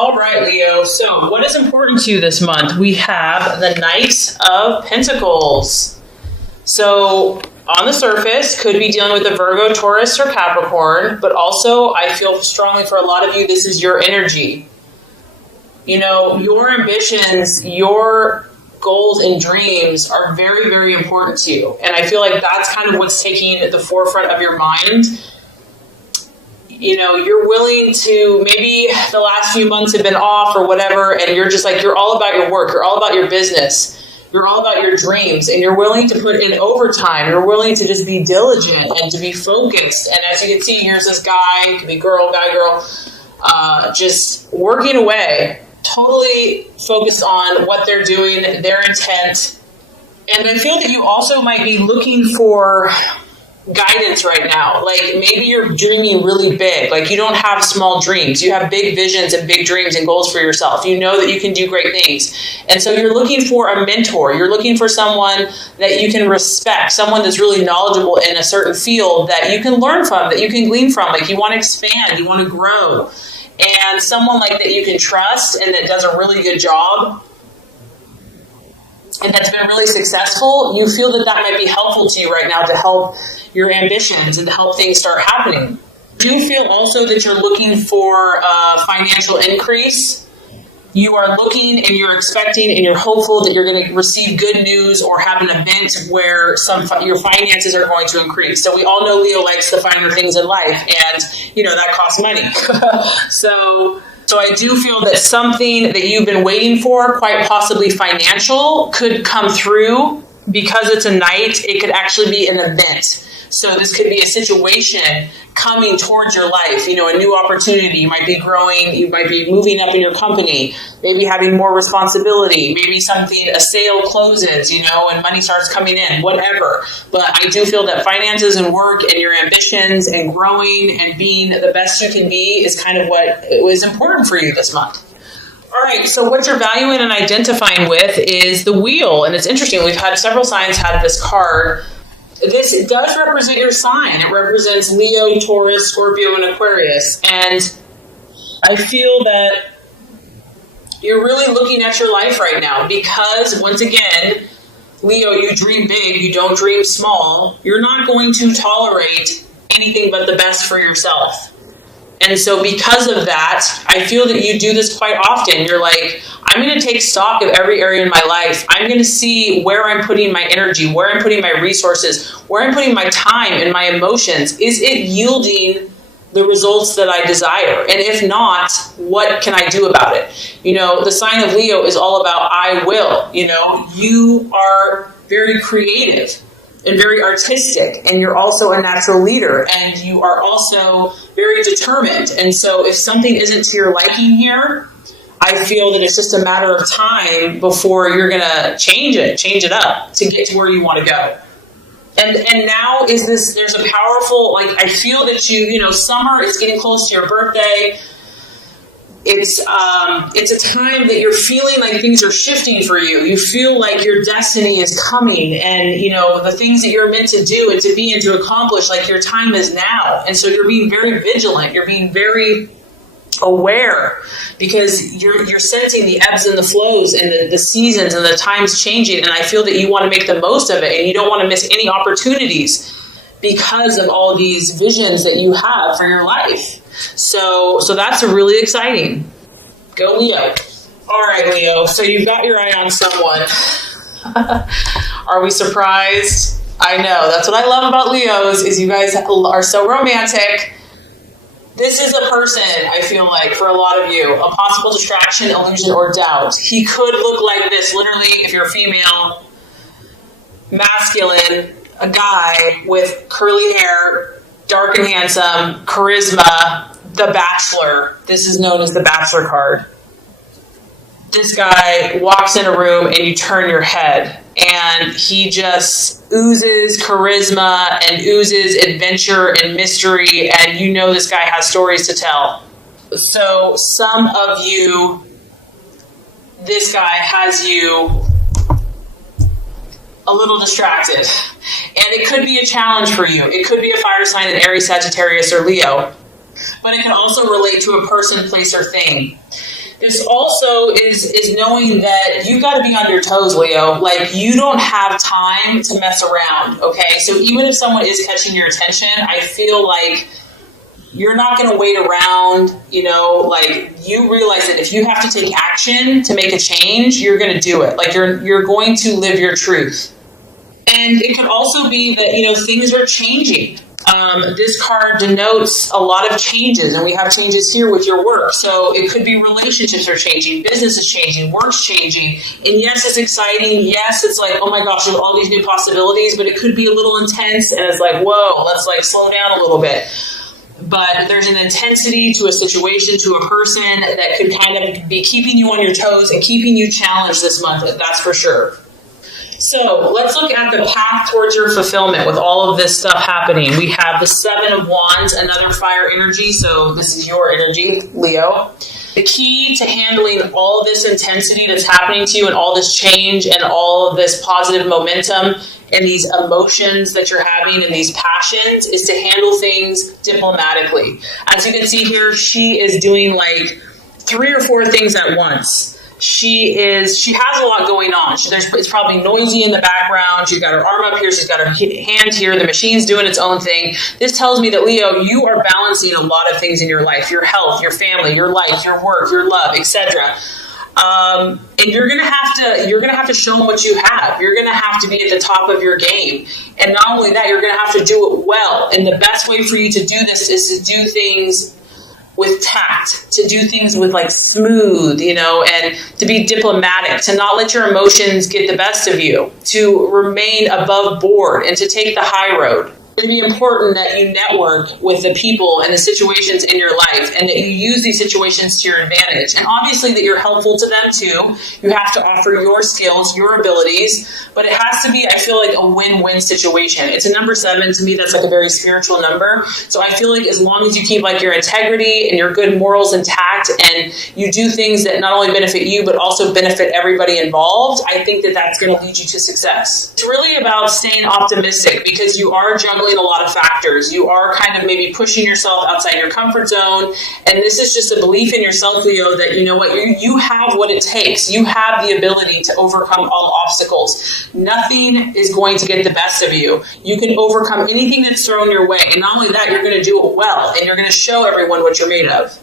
All right, Leo. So what is important to you this month? We have the Knight of Pentacles. So on the surface, could be dealing with a Virgo, Taurus, or Capricorn, but also I feel strongly for a lot of you, this is your energy. You know, your ambitions, your goals and dreams are very, very important to you. And I feel like that's kind of what's taking the forefront of your mind. You know, you're willing to, maybe the last few months have been off or whatever, and you're just like, you're all about your work, you're all about your business, you're all about your dreams, and you're willing to put in overtime, you're willing to just be diligent and to be focused. And as you can see, here's this guy, it could be girl, guy, girl, just working away, totally focused on what they're doing, their intent. And I feel that you also might be looking for guidance right now. Like maybe you're dreaming really big. Like you don't have small dreams. You have big visions and big dreams and goals for yourself. You know that you can do great things. And so you're looking for a mentor. You're looking for someone that you can respect, someone that's really knowledgeable in a certain field that you can learn from, that you can glean from. Like you want to expand, you want to grow. And someone like that you can trust and that does a really good job and that's been really successful, you feel that that might be helpful to you right now to help your ambitions and to help things start happening. Do you feel also that you're looking for a financial increase? You are looking and you're expecting and you're hopeful that you're going to receive good news or have an event where your finances are going to increase. So we all know Leo likes the finer things in life, and you know that costs money. So I do feel that something that you've been waiting for, quite possibly financial, could come through. Because it's a night, it could actually be an event. So this could be a situation coming towards your life, you know, a new opportunity. You might be growing, you might be moving up in your company, maybe having more responsibility, maybe a sale closes, you know, and money starts coming in, whatever. But I do feel that finances and work and your ambitions and growing and being the best you can be is kind of what was important for you this month. All right, so what you're valuing and identifying with is the wheel. And it's interesting, we've had several signs have this card. This does represent your sign. It represents Leo, Taurus, Scorpio, and Aquarius. And I feel that you're really looking at your life right now because, once again, Leo, you dream big, you don't dream small. You're not going to tolerate anything but the best for yourself. And so because of that, I feel that you do this quite often. You're like, I'm going to take stock of every area in my life. I'm going to see where I'm putting my energy, where I'm putting my resources, where I'm putting my time and my emotions. Is it yielding the results that I desire? And if not, what can I do about it? You know, the sign of Leo is all about I will. You know, you are very creative and very artistic, and you're also a natural leader, and you are also very determined. And so if something isn't to your liking here, I feel that it's just a matter of time before you're going to change it up to get to where you want to go. And now there's a powerful, like, I feel that you know, summer is getting close to your birthday. It's a time that you're feeling like things are shifting for you. You feel like your destiny is coming, and you know the things that you're meant to do and to be and to accomplish, like your time is now. And so you're being very vigilant. You're being very aware because you're sensing the ebbs and the flows and the seasons and the times changing. And I feel that you want to make the most of it, and you don't want to miss any opportunities because of all these visions that you have for your life. So that's really exciting. Go Leo. All right, Leo. So you've got your eye on someone. Are we surprised? I know. That's what I love about Leos is you guys are so romantic. This is a person, I feel like, for a lot of you, a possible distraction, illusion, or doubt. He could look like this, literally, if you're a female, masculine, a guy with curly hair, dark and handsome, charisma, the Bachelor. This is known as the Bachelor card. This guy walks in a room and you turn your head, and he just oozes charisma and oozes adventure and mystery, and you know this guy has stories to tell. So some of you, this guy has you a little distracted, and it could be a challenge for you. It could be a fire sign in Aries, Sagittarius, or Leo, but it can also relate to a person, place, or thing. This also is knowing that you got to be on your toes, Leo. Like, you don't have time to mess around, okay? So even if someone is catching your attention, I feel like you're not going to wait around, like, you realize that if you have to take action to make a change, you're going to do it. Like, you're going to live your truth. And it could also be that, things are changing. This card denotes a lot of changes, and we have changes here with your work. So it could be relationships are changing, business is changing, work's changing. And yes, it's exciting. Yes, it's like, oh my gosh, there's all these new possibilities, but it could be a little intense, and it's like, whoa, let's like slow down a little bit. But there's an intensity to a situation, to a person that could kind of be keeping you on your toes and keeping you challenged this month. That's for sure. So let's look at the path towards your fulfillment with all of this stuff happening. We have the Seven of Wands, another fire energy. So this is your energy, Leo. The key to handling all this intensity that's happening to you and all this change and all of this positive momentum and these emotions that you're having and these passions is to handle things diplomatically. As you can see here, she is doing like 3 or 4 things at once. She has a lot going on. It's probably noisy in the background. She's got her arm up here. She's got her hand here. The machine's doing its own thing. This tells me that, Leo, you are balancing a lot of things in your life: your health, your family, your life, your work, your love, etc. And you're gonna have to show them what you have. You're gonna have to be at the top of your game. And not only that, you're gonna have to do it well. And the best way for you to do this is to do things with tact, to do things with like smooth, and to be diplomatic, to not let your emotions get the best of you, to remain above board and to take the high road. It's going to be important that you network with the people and the situations in your life and that you use these situations to your advantage. And obviously that you're helpful to them too. You have to offer your skills, your abilities, but it has to be, I feel like, a win-win situation. It's a number 7. To me, that's like a very spiritual number. So I feel like as long as you keep like your integrity and your good morals intact and you do things that not only benefit you, but also benefit everybody involved, I think that that's going to lead you to success. It's really about staying optimistic because you are juggling a lot of factors. You are kind of maybe pushing yourself outside your comfort zone. And this is just a belief in yourself, Leo, that you know what, you have what it takes. You have the ability to overcome all obstacles. Nothing is going to get the best of you. You can overcome anything that's thrown your way. And not only that, you're going to do it well. And you're going to show everyone what you're made of.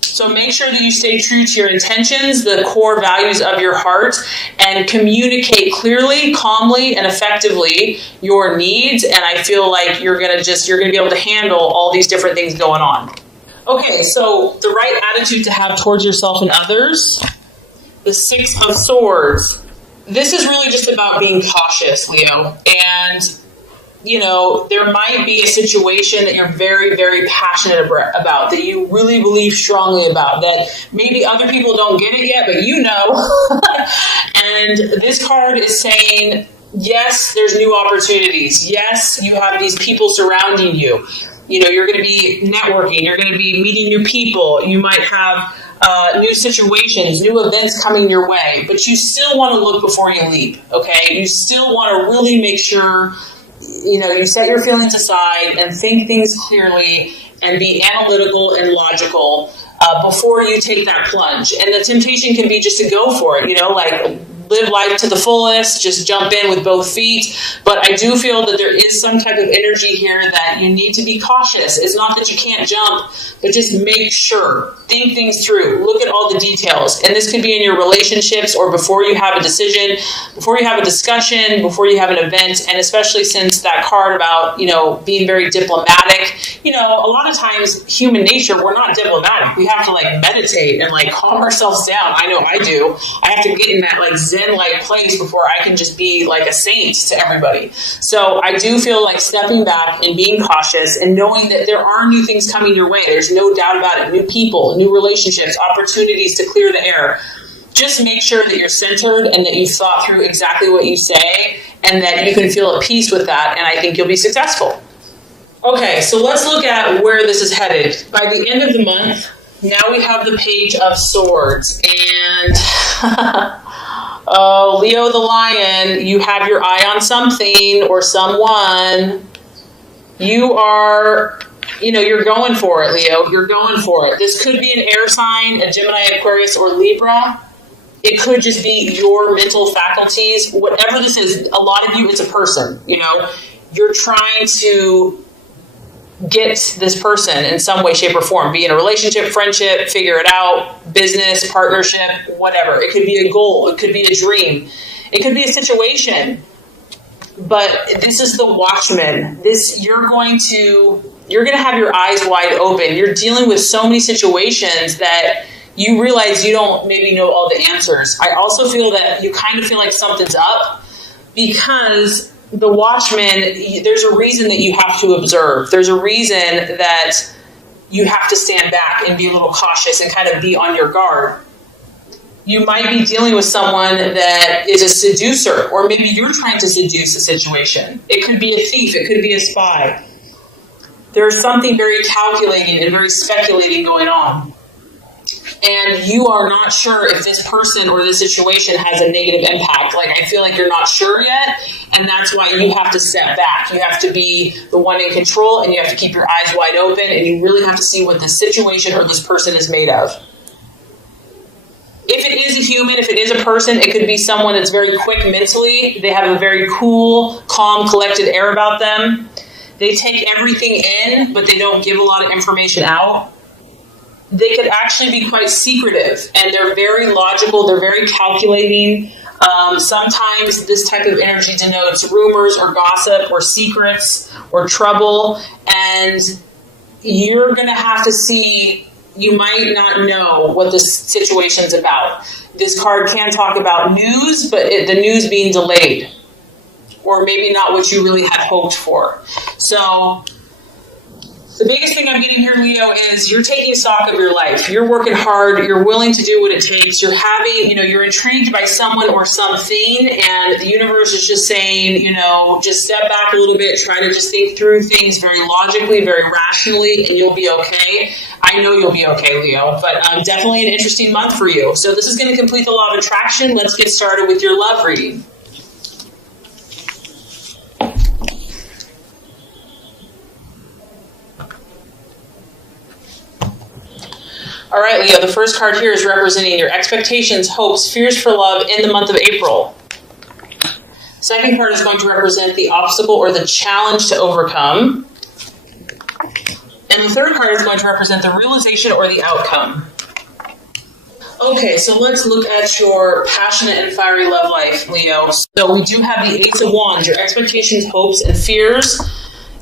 So make sure that you stay true to your intentions, the core values of your heart, and communicate clearly, calmly, and effectively your needs. And I feel like you're going to be able to handle all these different things going on. Okay, so the right attitude to have towards yourself and others, the 6 of Swords. This is really just about being cautious, Leo. And there might be a situation that you're very, very passionate about, that you really believe strongly about, that maybe other people don't get it yet, but you know. And this card is saying, yes, there's new opportunities. Yes, you have these people surrounding you. You're going to be networking. You're going to be meeting new people. You might have new situations, new events coming your way, but you still want to look before you leap, okay? You still want to really make sure you set your feelings aside and think things clearly and be analytical and logical before you take that plunge. And the temptation can be just to go for it, like live life to the fullest, just jump in with both feet. But I do feel that there is some type of energy here that you need to be cautious. It's not that you can't jump, but just make sure. Think things through. Look at all the details. And this could be in your relationships or before you have a decision, before you have a discussion, before you have an event. And especially since that card about, being very diplomatic, a lot of times human nature, we're not diplomatic. We have to like meditate and like calm ourselves down. I know I do. I have to get in that like Zen-like place before I can just be like a saint to everybody. So I do feel like stepping back and being cautious and knowing that there are new things coming your way. There's no doubt about it. New people, new relationships, opportunities to clear the air. Just make sure that you're centered and that you've thought through exactly what you say and that you can feel at peace with that. And I think you'll be successful. Okay, so let's look at where this is headed. By the end of the month, now we have the Page of Swords. And oh, Leo the Lion, you have your eye on something or someone. You are you're going for it, Leo. You're going for it. This could be an air sign, a Gemini, Aquarius, or Libra. It could just be your mental faculties. Whatever this is, a lot of you, it's a person. You're trying to get this person in some way, shape, or form. Be in a relationship, friendship, figure it out, business, partnership, whatever. It could be a goal. It could be a dream. It could be a situation. But this is the Watchman. You're going to have your eyes wide open. You're dealing with so many situations that you realize you don't maybe know all the answers. I also feel that you kind of feel like something's up because the Watchman, there's a reason that you have to observe. There's a reason that you have to stand back and be a little cautious and kind of be on your guard. You might be dealing with someone that is a seducer, or maybe you're trying to seduce a situation. It could be a thief. It could be a spy. There's something very calculating and very speculating going on. And you are not sure if this person or this situation has a negative impact. Like, I feel like you're not sure yet, and that's why you have to step back. You have to be the one in control, and you have to keep your eyes wide open, and you really have to see what this situation or this person is made of. If it is a human, if it is a person, it could be someone that's very quick mentally. They have a very cool, calm, collected air about them. They take everything in, but they don't give a lot of information out. They could actually be quite secretive, and they're very logical. They're very calculating. Sometimes this type of energy denotes rumors or gossip or secrets or trouble, and you're going to have to see. You might not know what this situation's about. This card can talk about news, but the news being delayed, or maybe not what you really had hoped for. So the biggest thing I'm getting here, Leo, is you're taking stock of your life. You're working hard. You're willing to do what it takes. You're having, you're intrigued by someone or something, and the universe is just saying, just step back a little bit. Try to just think through things very logically, very rationally, and you'll be okay. I know you'll be okay, Leo, but definitely an interesting month for you. So this is going to complete the law of attraction. Let's get started with your love reading. All right, Leo, the first card here is representing your expectations, hopes, fears for love in the month of April. Second card is going to represent the obstacle or the challenge to overcome. And the third card is going to represent the realization or the outcome. Okay, so let's look at your passionate and fiery love life, Leo. So we do have the Ace of Wands, your expectations, hopes, and fears.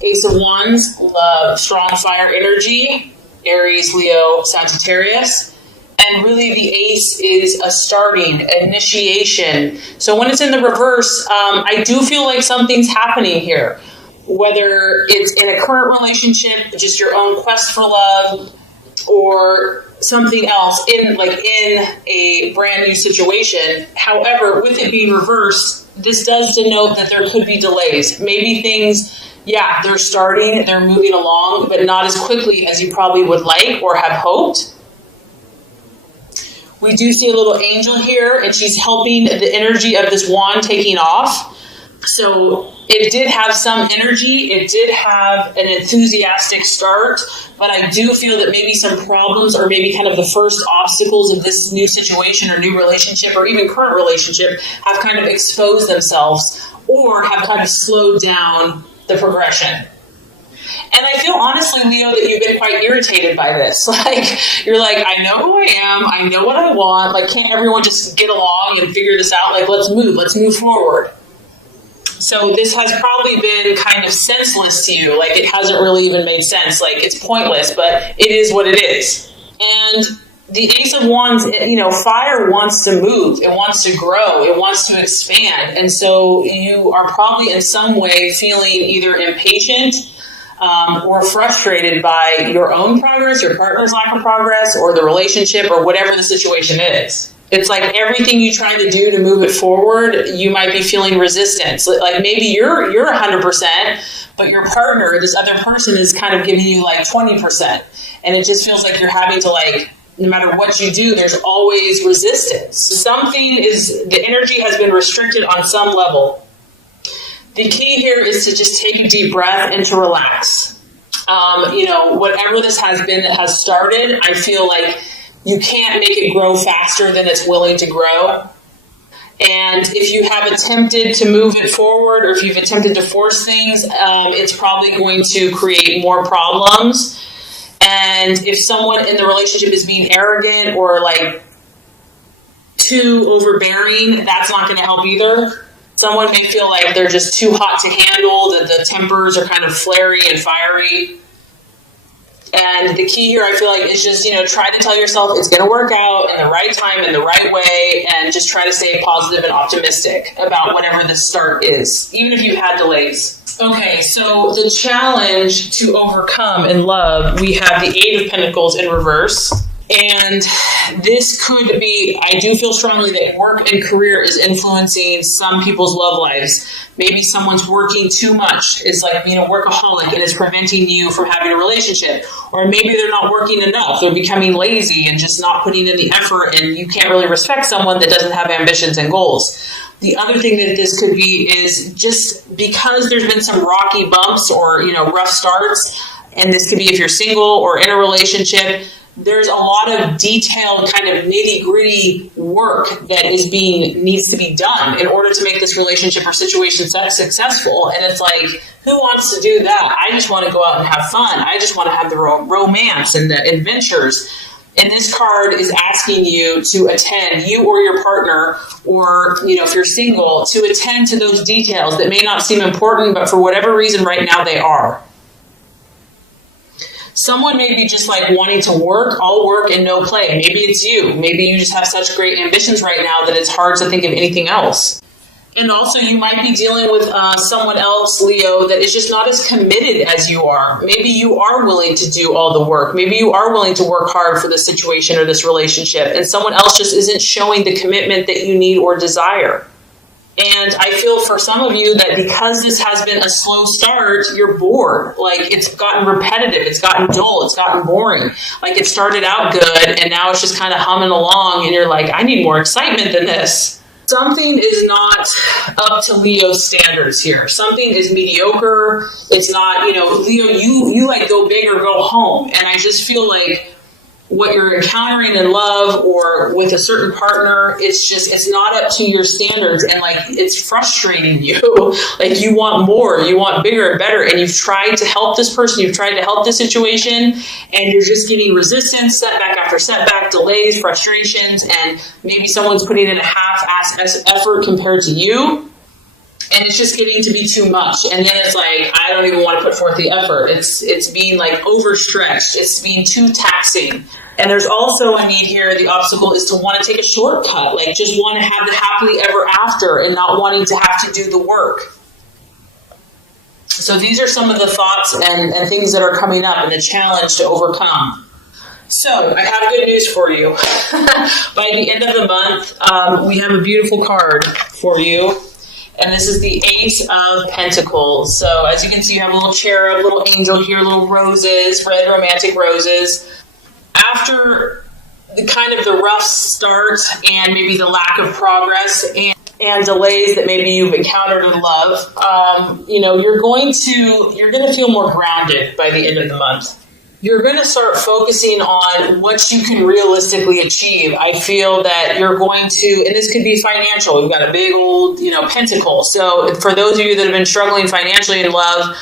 Ace of Wands, love, strong fire energy. Aries, Leo, Sagittarius. And really the ace is a starting, initiation. So when it's in the reverse, I do feel like something's happening here. Whether it's in a current relationship, just your own quest for love, or something else in a brand new situation. However, with it being reversed, this does denote that there could be delays. Maybe things, they're starting, they're moving along, but not as quickly as you probably would like or have hoped. We do see a little angel here, and she's helping the energy of this wand taking off. So it did have some energy, it did have an enthusiastic start, but I do feel that maybe some problems or maybe kind of the first obstacles of this new situation or new relationship or even current relationship have kind of exposed themselves or have kind of slowed down the progression. And I feel honestly, Leo, that you've been quite irritated by this. You're like, I know who I am, I know what I want, can't everyone just get along and figure this out? Let's move forward. So this has probably been kind of senseless to you. It hasn't really even made sense. It's pointless, but it is what it is. And the Ace of Wands, fire wants to move. It wants to grow. It wants to expand. And so you are probably in some way feeling either impatient or frustrated by your own progress, your partner's lack of progress, or the relationship, or whatever the situation is. It's like everything you're trying to do to move it forward, you might be feeling resistance. Maybe you're 100%, but your partner, this other person, is kind of giving you 20%. And it just feels like you're having to no matter what you do, there's always resistance. The energy has been restricted on some level. The key here is to just take a deep breath and to relax. Whatever this has been that has started, I feel like you can't make it grow faster than it's willing to grow. And if you have attempted to move it forward, or if you've attempted to force things, it's probably going to create more problems. And if someone in the relationship is being arrogant or like too overbearing, that's not going to help either. Someone may feel like they're just too hot to handle, that the tempers are kind of flary and fiery. And the key here, I feel like, is just, try to tell yourself it's going to work out in the right time, in the right way, and just try to stay positive and optimistic about whatever the start is, even if you've had delays. Okay, so the challenge to overcome in love, we have the Eight of Pentacles in reverse. And this could be, I do feel strongly that work and career is influencing some people's love lives. Maybe someone's working too much. It's like being a workaholic and it's preventing you from having a relationship. Or maybe they're not working enough. They're becoming lazy and just not putting in the effort, and you can't really respect someone that doesn't have ambitions and goals. The other thing that this could be is just because there's been some rocky bumps or, rough starts, and this could be if you're single or in a relationship, there's a lot of detailed kind of nitty-gritty work that needs to be done in order to make this relationship or situation successful. And it's like, who wants to do that? I just want to go out and have fun. I just want to have the romance and the adventures. And this card is asking you to attend, you or your partner, or, if you're single, to attend to those details that may not seem important, but for whatever reason right now they are. Someone may be just like wanting to work, all work and no play. Maybe it's you. Maybe you just have such great ambitions right now that it's hard to think of anything else. And also you might be dealing with someone else, Leo, that is just not as committed as you are. Maybe you are willing to do all the work. Maybe you are willing to work hard for this situation or this relationship, and someone else just isn't showing the commitment that you need or desire. And I feel for some of you that because this has been a slow start, you're bored. Like, it's gotten repetitive, it's gotten dull, it's gotten boring. Like, it started out good and now it's just kind of humming along and you're like, I need more excitement than this. Something is not up to Leo's standards here. Something is mediocre. It's not, Leo, you like go big or go home. And I just feel like what you're encountering in love or with a certain partner, it's not up to your standards, and like it's frustrating you. Like, you want more, you want bigger and better, and you've tried to help this person, you've tried to help this situation, and you're just getting resistance, setback after setback, delays, frustrations, and maybe someone's putting in a half-ass effort compared to you. And it's just getting to be too much. And then it's like, I don't even want to put forth the effort. It's being like overstretched. It's being too taxing. And there's also a need here, the obstacle is to want to take a shortcut. Like, just want to have the happily ever after and not wanting to have to do the work. So these are some of the thoughts and things that are coming up and the challenge to overcome. So I have good news for you. By the end of the month, we have a beautiful card for you. And this is the Ace of Pentacles. So as you can see, you have a little cherub, little angel here, little roses, red romantic roses. After the kind of the rough start and maybe the lack of progress and delays that maybe you've encountered in love, you're going to feel more grounded by the end of the month. You're going to start focusing on what you can realistically achieve. I feel that you're going to, and this could be financial. You've got a big old, pentacle. So for those of you that have been struggling financially in love,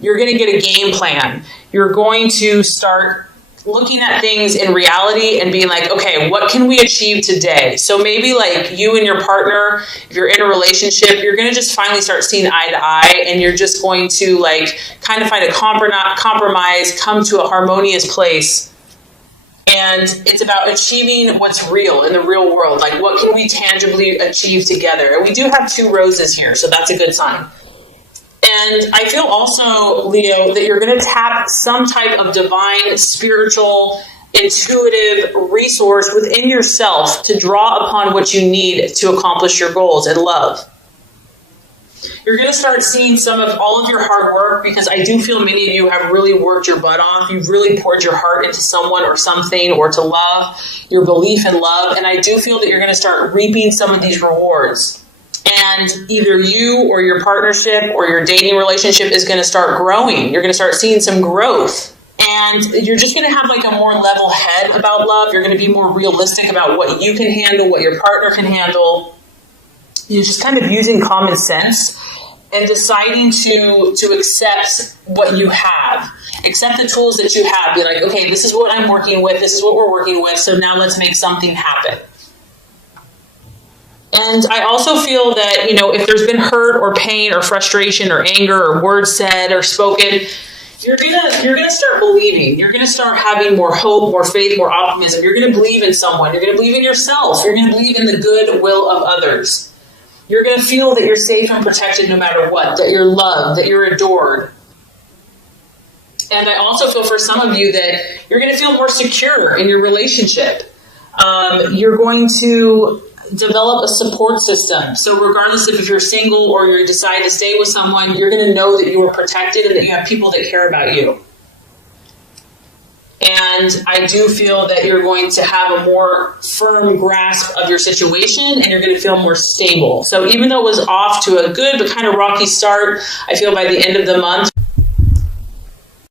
you're going to get a game plan. You're going to start looking at things in reality and being like, okay, what can we achieve today? So maybe like you and your partner, if you're in a relationship, you're going to just finally start seeing eye to eye, and you're just going to like kind of find a compromise, come to a harmonious place. And it's about achieving what's real in the real world. Like, what can we tangibly achieve together? And we do have 2 roses here, so that's a good sign. And I feel also, Leo, that you're going to tap some type of divine, spiritual, intuitive resource within yourself to draw upon what you need to accomplish your goals in love. You're going to start seeing some of all of your hard work, because I do feel many of you have really worked your butt off. You've really poured your heart into someone or something, or to love, your belief in love. And I do feel that you're going to start reaping some of these rewards. And either you or your partnership or your dating relationship is going to start growing. You're going to start seeing some growth. And you're just going to have like a more level head about love. You're going to be more realistic about what you can handle, what your partner can handle. You're just kind of using common sense and deciding to accept what you have. Accept the tools that you have. Be like, okay, this is what I'm working with. This is what we're working with. So now let's make something happen. And I also feel that, if there's been hurt or pain or frustration or anger or words said or spoken, you're gonna start believing. You're gonna start having more hope, more faith, more optimism. You're gonna believe in someone. You're gonna believe in yourself. You're gonna believe in the good will of others. You're gonna feel that you're safe and protected no matter what, that you're loved, that you're adored. And I also feel for some of you that you're gonna feel more secure in your relationship. You're going to develop a support system. So regardless if you're single or you decide to stay with someone, you're going to know that you are protected and that you have people that care about you. And I do feel that you're going to have a more firm grasp of your situation and you're going to feel more stable. So even though it was off to a good but kind of rocky start, I feel by the end of the month,